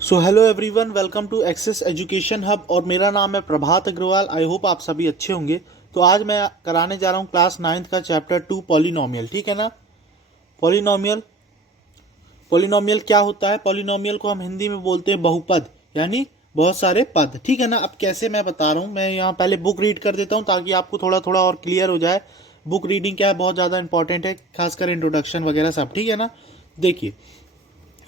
So hello everyone, welcome to access education hub और मेरा नाम है प्रभात अग्रवाल। आई होप आप सभी अच्छे होंगे। तो आज मैं कराने जा रहा हूँ क्लास 9th का चैप्टर 2 पॉलिनोमियल। ठीक है ना। पॉलिनोमियल पॉलिनोमियल क्या होता है? पॉलिनोमियल को हम हिंदी में बोलते हैं बहुपद, यानी बहुत सारे पद। ठीक है ना। अब कैसे मैं बता रहा हूँ, मैं यहाँ पहले बुक रीड कर देता हूँ ताकि आपको थोड़ा थोड़ा और क्लियर हो जाए। बुक रीडिंग क्या है, बहुत ज़्यादा इंपॉर्टेंट है, खासकर इंट्रोडक्शन वगैरह सब। ठीक है ना। देखिए,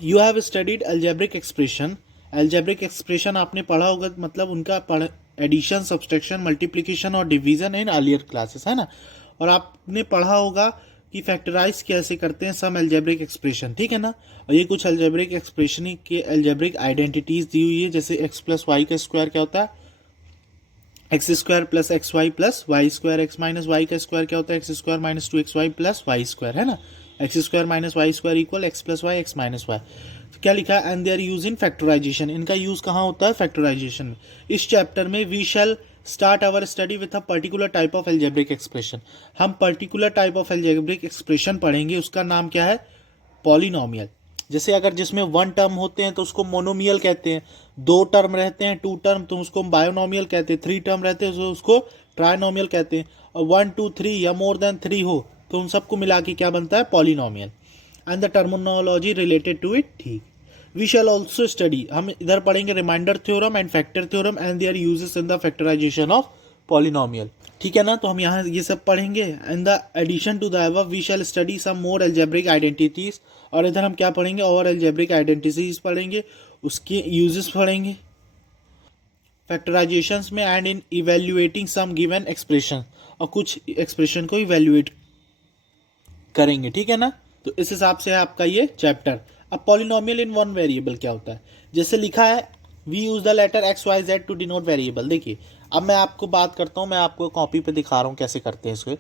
you have studied algebraic expression. Algebraic expression आपने पढ़ा होगा, मतलब उनका पढ़ एडिशन, सब्सट्रैक्शन, मल्टीप्लिकेशन और डिवीजन इन अर्लियर क्लासेस, है ना। और आपने पढ़ा होगा कि फैक्टराइज कैसे करते हैं सम एल्जेब्रिक एक्सप्रेशन। ठीक है ना। और ये कुछ एल्जेब्रिक एक्सप्रेशन के एल्जेब्रिक आइडेंटिटीज दी हुई है, जैसे एक्स प्लस वाई का स्क्वायर क्या होता है, x square plus x y plus y square. X minus y का स्क्वायर क्या होता है, x square minus 2xy plus y square, है ना। X square minus y square equal x plus y x minus y. तो क्या लिखा है, and their use in factorisation. इनका यूज कहाँ होता है, फैक्टराइजेशन में। इस चैप्टर में we shall start our study with a particular type of algebraic expression. हम particular type of algebraic expression पढ़ेंगे, उसका नाम क्या है, पॉलिनोमियल। जैसे अगर जिसमें वन टर्म होते हैं तो उसको मोनोमियल कहते हैं, दो टर्म रहते हैं, टू टर्म, तो उसको बायोनोमियल कहते हैं, थ्री टर्म रहते हैं तो उसको ट्राइनोमियल कहते हैं, और वन टू थ्री या मोर देन थ्री हो तो उन सबको मिला के क्या बनता है, polynomial. And the terminology related to it. ठीक। वी शैल ऑल्सो स्टडी, हम इधर पढ़ेंगे remainder theorem and factor theorem and their uses in the factorisation of polynomial. ठीक है ना। तो हम यहाँ ये सब पढ़ेंगे। In the addition to the above we shall study some more algebraic identities. और इधर हम क्या पढ़ेंगे, और एल्जेब्रिक आइडेंटिटीज पढ़ेंगे, उसके यूजेस पढ़ेंगे फैक्टराइजेशंस में, and in evaluating some given expression, और कुछ एक्सप्रेशन को इवेल्युएट करेंगे। ठीक है ना। तो इस हिसाब से है आपका ये चैप्टर। अब पॉलिनोमियल इन वन वेरिएबल क्या होता है, जैसे लिखा है we use the letter x y z to denote variable. देखिए, अब मैं आपको बात करता हूँ, मैं आपको कॉपी पे दिखा रहा हूँ कैसे करते हैं इसको।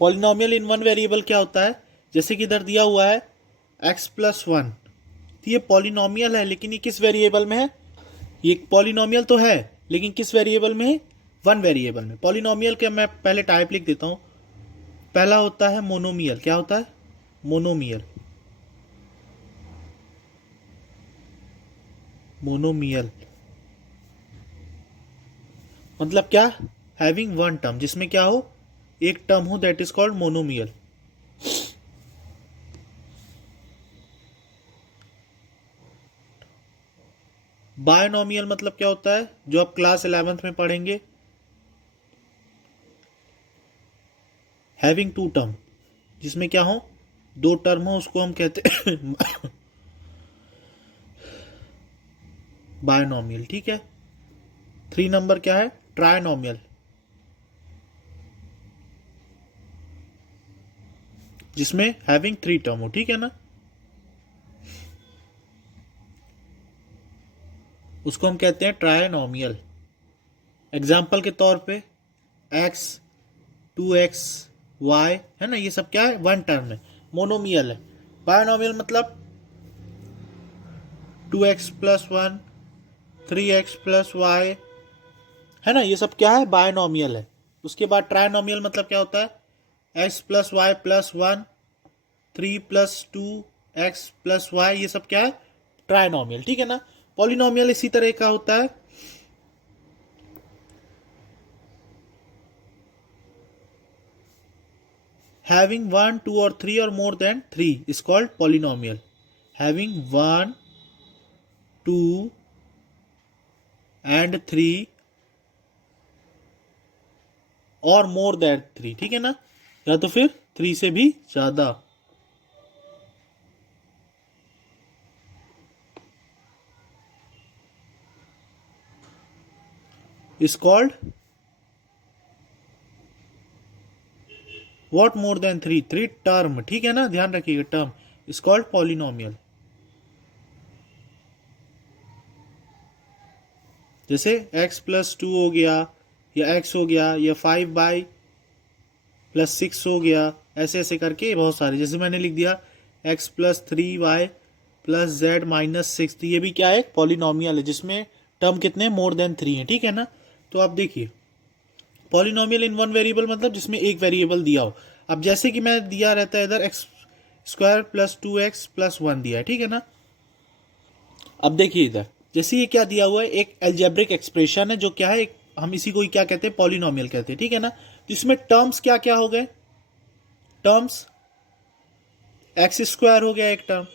पॉलिनोमियल इन वन वेरिएबल क्या होता है, जैसे कि इधर दिया हुआ है एक्स प्लस वन, तो ये पॉलिनोमियल है, लेकिन ये किस वेरिएबल में है, ये पॉलिनोमियल तो है लेकिन किस वेरिएबल में है, वन वेरिएबल में। पॉलिनोमियल के मैं पहले टाइप लिख देता हूँ। पहला होता है मोनोमियल। क्या होता है, मोनोमियल। मोनोमियल मतलब क्या, हैविंग वन टर्म, जिसमें क्या हो, एक टर्म हो, that is called monomial. Binomial मतलब क्या होता है, जो आप क्लास 11th में पढ़ेंगे, हैविंग टू टर्म, जिसमें क्या हो, दो टर्म हो, उसको हम कहते हैं बायनोमियल। ठीक है। 3 नंबर क्या है, ट्राइनोमियल, जिसमें हैविंग थ्री टर्म हो। ठीक है ना। उसको हम कहते हैं ट्राइनोमियल। एग्जाम्पल के तौर पे एक्स, 2x, वाई, है ना, ये सब क्या है, वन टर्म है, मोनोमियल है। बायनोमियल मतलब 2x plus one, 3x plus Y, है ना, ये सब क्या है, बायनोमियल है। उसके बाद ट्राइनोमियल मतलब क्या होता है, x plus y plus one, 3 + 2x plus y, ये सब क्या है, ट्राइनोमियल। ठीक है ना। पॉलिनोमियल इसी तरह का होता है, having 1, 2 or 3 or more than 3 is called polynomial. Having 1, 2 and 3 और मोर देन 3। ठीक है ना, या तो फिर 3 से भी ज्यादा। Is called what, more than 3, 3 term. ठीक है ना, ध्यान रखिएगा, टर्म इज कॉल्ड पॉलिनोमियल। जैसे x प्लस 2 हो गया, या x हो गया, या 5y+6 हो गया, ऐसे ऐसे करके बहुत सारे। जैसे मैंने लिख दिया x प्लस 3y+z-6, तो ये भी क्या है, पॉलिनोमियल है, जिसमें टर्म कितने, मोर देन 3 है। ठीक है ना। तो आप देखिए, पॉलिनोमियल इन वन वेरिएबल मतलब जिसमें एक वेरिएबल दिया हो। अब जैसे कि मैं दिया रहता है इधर x square plus 2x plus 1 दिया है। ठीक है ना। अब देखिए इधर जैसे ये क्या दिया हुआ है, एक एल्जेब्रिक एक्सप्रेशन है जो क्या है, हम इसी को ही क्या कहते हैं, पॉलिनोमियल कहते हैं, ठीक है ना। तो इसमें टर्म्स क्या क्या हो गए, टर्म्स एक्स स्क्वायर हो गया एक टर्म,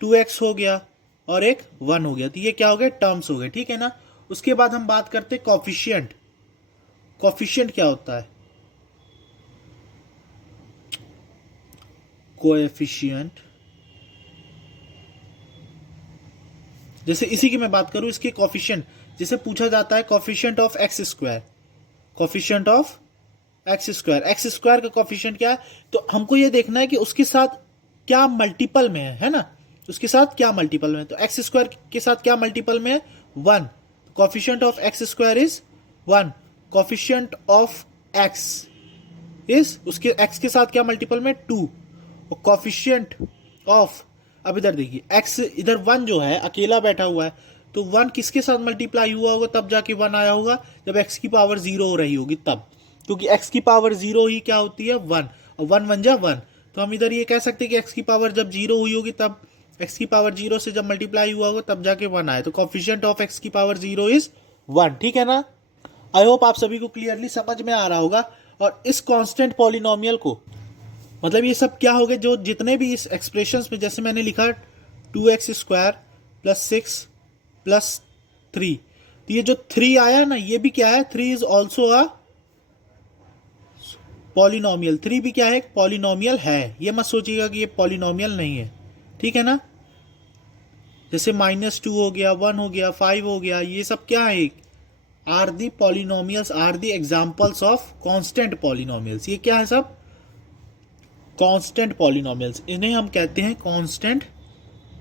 2x हो गया और एक 1 हो गया, तो ये क्या हो गया, टर्म्स हो गए, ठीक है ना। उसके बाद हम बात करते हैं कॉफिशिएंट। कॉफिशिएंट क्या होता है, कोएफिशिएंट, जैसे इसी की मैं बात करूं, इसके कॉफिशिएंट जैसे पूछा जाता है, coefficient of x square, coefficient of x square, x square का कॉफिशिएंट क्या है, तो हमको ये देखना है कि उसके साथ क्या मल्टीपल में है ना, उसके साथ क्या मल्टीपल में, तो एक्स स्क्वायर के साथ क्या मल्टीपल में है, 1, coefficient of x square is 1, coefficient of x is, उसके एक्स के साथ क्या मल्टीपल में, 2, और कॉफिशिएंट ऑफ, अब इधर देखिए एक्स, इधर 1 जो है अकेला बैठा हुआ है, तो 1 किसके साथ मल्टीप्लाई हुआ होगा, तब जाके 1 आया होगा जब एक्स की पावर 0 हो रही होगी तब, क्योंकि एक्स की पावर 0 ही क्या होती है, 1, और 1 1 जा 1, तो हम इधर ये कह सकते हैं कि एक्स की पावर जब 0 हुई होगी तब, एक्स की पावर 0 से जब मल्टीप्लाई हुआ होगा तब जाके 1 आए, तो कॉफिशिएंट ऑफ एक्स की पावर 0 इज 1, ठीक है ना। आई होप आप सभी को क्लियरली समझ में आ रहा होगा। और इस कांस्टेंट पॉलिनोमियल को, मतलब ये सब क्या हो गए, जो जितने भी इस एक्सप्रेशंस में, जैसे मैंने लिखा 2x स्क्वायर प्लस 6 प्लस 3, तो ये जो 3 आया ना, ये भी क्या है, 3 इज ऑल्सो अ पॉलिनोमियल, 3 भी क्या है, पॉलिनोमियल है, ये मत सोचिएगा कि ये पॉलिनोमियल नहीं है, ठीक है ना। जैसे -2 हो गया, 1 हो गया, 5 हो गया, ये सब क्या है, are the polynomials, are the examples of constant polynomials, ये क्या है सब, कांस्टेंट पॉलिनोमियल्स, इन्हें हम कहते हैं कांस्टेंट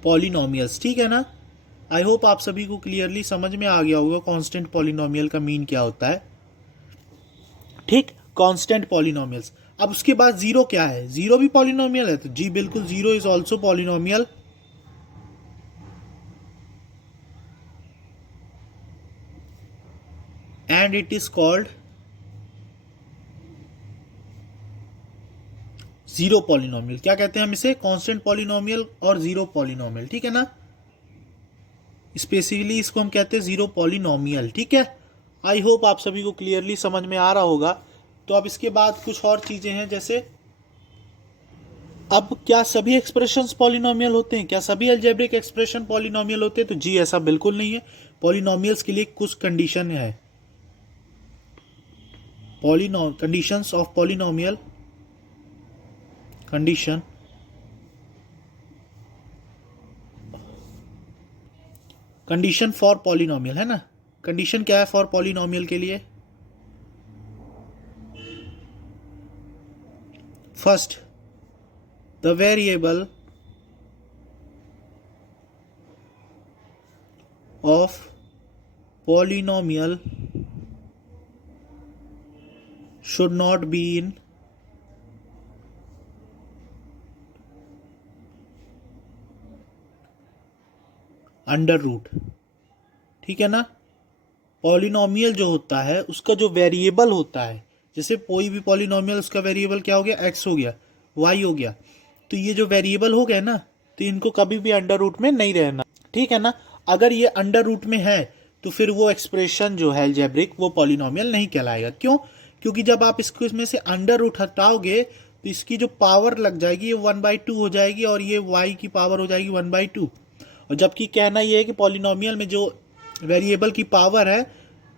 पॉलिनोमियल्स, ठीक है ना। आई होप आप सभी को क्लियरली समझ में आ गया होगा कांस्टेंट पॉलिनोमियल का मीन क्या होता है, ठीक, कांस्टेंट पॉलिनोमियल्स। अब उसके बाद जीरो क्या है, जीरो भी पॉलिनोमियल है, तो जी बिल्कुल, zero is also polynomial, and it is called zero polynomial, क्या कहते हैं हम इसे, कांस्टेंट पॉलिनोमियल और जीरो पॉलिनोमियल, ठीक है ना। स्पेसिफिकली इसको हम कहते हैं जीरो पॉलिनोमियल, ठीक है। आई होप आप सभी को क्लियरली समझ में आ रहा होगा। तो अब इसके बाद कुछ और चीजें हैं, जैसे अब क्या सभी एक्सप्रेशंस पॉलिनोमियल होते हैं, क्या सभी अलजेब्रिक एक्सप्रेशन पॉलिनोमियल होते हैं, तो जी ऐसा बिल्कुल नहीं है। पॉलिनोमियल्स के लिए कुछ कंडीशन है, conditions of polynomial, condition condition for polynomial है ना, कंडीशन क्या है फॉर पॉलिनोमियल के लिए, first the variable of polynomial should not be in under root, ठीक है ना। पॉलिनोमियल जो होता है उसका जो वेरिएबल होता है, जैसे कोई भी पॉलिनोमियल, उसका वेरिएबल क्या हो गया, एक्स हो गया, वाई हो गया, तो ये जो वेरिएबल हो गया ना, तो इनको कभी भी अंडर रूट में नहीं रहना, ठीक है ना। अगर ये अंडर रूट में है तो फिर वो एक्सप्रेशन जो है अलजेब्रिक, वो पॉलिनोमियल नहीं कहलाएगा, क्यों, क्योंकि जब आप इसको इसमें से अंडर रूट हटाओगे तो इसकी जो पावर लग जाएगी ये 1/2 हो जाएगी, और ये y की पावर हो जाएगी 1/2, और जबकि कहना ये है कि पॉलिनोमियल में जो वेरिएबल की पावर है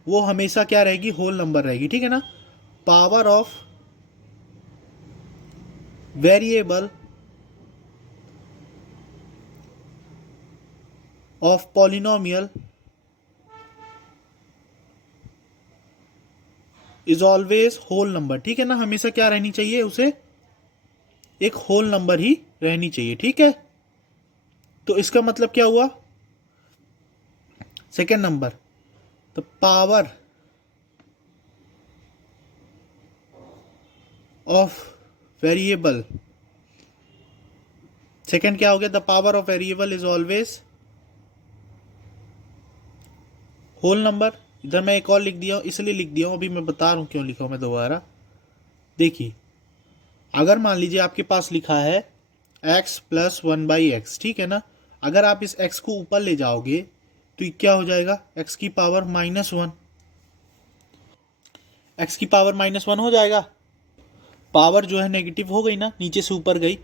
वो हमेशा क्या रहेगी, होल नंबर रहेगी, ठीक है ना। Power of variable of polynomial is always whole number, ठीक है ना, हमेशा क्या रहनी चाहिए, उसे एक होल नंबर ही रहनी चाहिए, ठीक है। तो इसका मतलब क्या हुआ, second number, the power of variable, second क्या हो गया, the power of variable is always whole number. इधर मैं एक और लिख दिया हूं, इसलिए लिख दिया हूं, अभी मैं बता रहा हूं क्यों लिखा हूं मैं दोबारा। देखिए, अगर मान लीजिए आपके पास लिखा है x + 1/x, ठीक है ना, अगर आप इस x को ऊपर ले जाओगे तो ये क्या हो जाएगा, x की पावर -1, x की पावर -1 हो जाएगा। पावर जो है नेगेटिव हो गई ना, नीचे से ऊपर गई।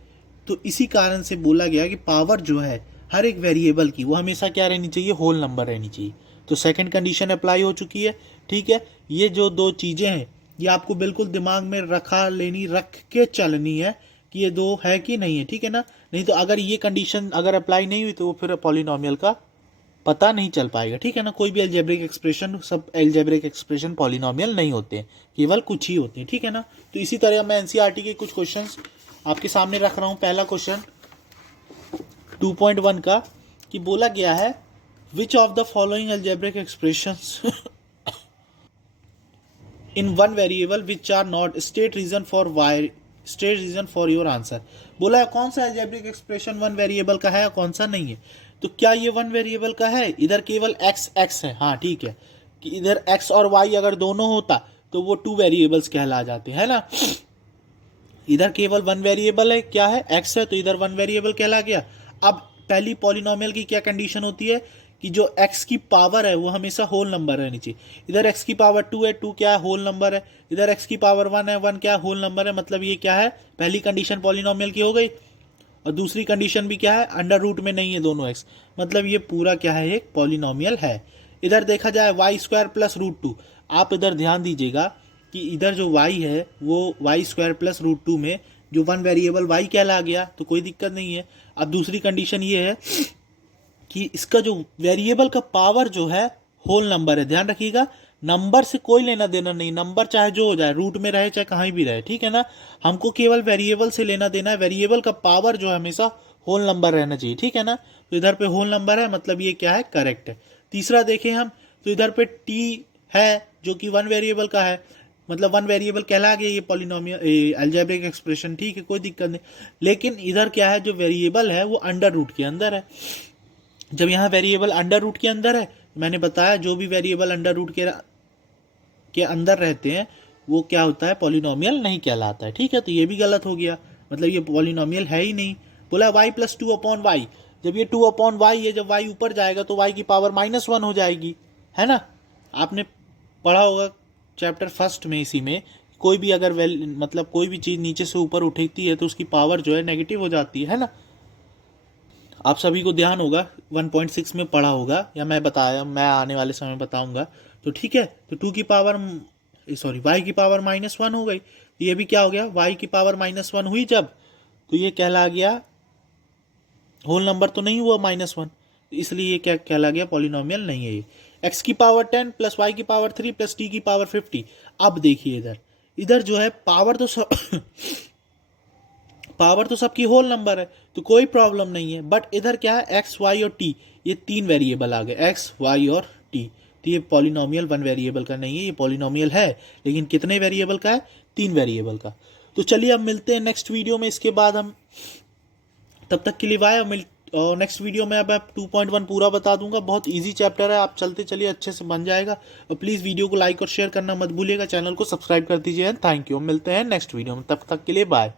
तो इसी कारण से बोला गया कि पावर जो है हर एक वेरिएबल की वो हमेशा क्या रहनी चाहिए, होल नंबर रहनी चाहिए। तो सेकंड कंडीशन अप्लाई हो चुकी है। ठीक है, ये जो दो चीज़ें हैं ये आपको बिल्कुल दिमाग में रख के चलनी है कि ये दो है कि नहीं है। ठीक है ना, नहीं तो अगर ये कंडीशन अगर अप्लाई नहीं हुई तो वो फिर पॉलिनोमियल का पता नहीं चल पाएगा। ठीक है ना, कोई भी एल्जेब्रिक एक्सप्रेशन, सब एल्जेब्रिक एक्सप्रेशन पॉलिनोमियल नहीं होते हैं, केवल कुछ ही होते हैं। ठीक है ना, तो इसी तरह मैं एनसीईआरटी के कुछ क्वेश्चंस आपके सामने रख रहा हूँ। पहला क्वेश्चन 2.1 का कि बोला गया है which of the following algebraic expressions in one variable which are not state reason for your answer. बोला है कौन सा एल्जेब्रिक एक्सप्रेशन वन वेरिएबल का है और कौन सा नहीं है। तो क्या ये वन वेरिएबल का है, इधर केवल x है। हाँ ठीक है, कि इधर x और y अगर दोनों होता तो वो टू वेरिएबल्स कहला जाते हैं ना। इधर केवल वन वेरिएबल है, क्या है, x है, तो इधर वन वेरिएबल कहला गया। अब पहली पॉलिनोमियल की क्या कंडीशन होती है कि जो x की पावर है वो हमेशा होल नंबर रहनी चाहिए। इधर x की पावर 2 है, 2 क्या है, होल नंबर है। इधर x की पावर 1 है, 1 क्या है, होल नंबर है। मतलब ये क्या है, पहली कंडीशन पॉलिनोमियल की हो गई। और दूसरी कंडीशन भी क्या है, अंडर रूट में नहीं है दोनों x, मतलब ये पूरा क्या है, एक पॉलिनोमियल है। इधर देखा जाए y² प्लस √2, आप इधर ध्यान दीजिएगा कि इधर जो y है वो y² प्लस √2 में जो वन वेरिएबल y कहला गया, तो कोई दिक्कत नहीं है। अब दूसरी कंडीशन ये है कि इसका जो वेरिएबल का पावर जो है होल नंबर है। ध्यान रखिएगा, नंबर से कोई लेना देना नहीं, नंबर चाहे जो हो जाए, रूट में रहे चाहे कहीं भी रहे। ठीक है ना, हमको केवल वेरिएबल से लेना देना है। वेरिएबल का पावर जो है हमेशा होल नंबर रहना चाहिए। ठीक है ना, तो इधर पे होल नंबर है, मतलब ये क्या है, करेक्ट है। तीसरा देखें हम, तो इधर पे t है जो कि वन वेरिएबल का है, मतलब वन वेरिएबल कहला गया ये पॉलिनोमियल अलजेब्रिक एक्सप्रेशन। ठीक है, कोई दिक्कत नहीं। लेकिन इधर क्या है, जो वेरिएबल है वो अंडर रूट के अंदर है। जब यहाँ वेरिएबल अंडर रूट के अंदर है, मैंने बताया जो भी वेरिएबल अंडर रूट के अंदर रहते हैं वो क्या होता है, पॉलिनोमियल नहीं कहलाता है। ठीक है, तो ये भी गलत हो गया, मतलब ये पॉलिनोमियल है ही नहीं। बोला y + 2/y, जब ये 2/y है, जब y ऊपर जाएगा तो y की पावर -1 हो जाएगी, है ना। आपने पढ़ा होगा चैप्टर फर्स्ट में, इसी में कोई भी अगर मतलब कोई भी चीज़ नीचे से ऊपर उठती है तो उसकी पावर जो है नेगेटिव हो जाती है ना। आप सभी को ध्यान होगा, 1.6 में पढ़ा होगा, या मैं आने वाले समय बताऊंगा। तो ठीक है, तो y की पावर -1 हो गई। ये भी क्या हो गया, y की पावर -1 हुई जब, तो ये कहला गया होल नंबर तो नहीं हुआ -1, इसलिए ये क्या कहला गया, पॉलिनोमियल नहीं है ये। x की पावर 10 प्लस y की पावर 3 प्लस t की पावर 50। अब देखिए इधर जो है पावर तो पावर तो सबकी होल नंबर है, तो कोई प्रॉब्लम नहीं है। बट इधर क्या है, एक्स वाई और टी, ये तीन वेरिएबल आ गए, एक्स वाई और टी। तो ये पॉलिनोमियल वन वेरिएबल का नहीं है, ये पॉलिनोमियल है लेकिन कितने वेरिएबल का है, 3 वेरिएबल का। तो चलिए अब मिलते हैं नेक्स्ट वीडियो में, इसके बाद हम, तब तक के लिए बाय। और नेक्स्ट वीडियो में अब मैं 2.1 पूरा बता दूंगा। बहुत इजी चैप्टर है, आप चलते चलिए अच्छे से बन जाएगा। और प्लीज़ वीडियो को लाइक और शेयर करना मत भूलिएगा, चैनल को सब्सक्राइब कर दीजिए। थैंक यू, मिलते हैं नेक्स्ट वीडियो में, तब तक के लिए बाय।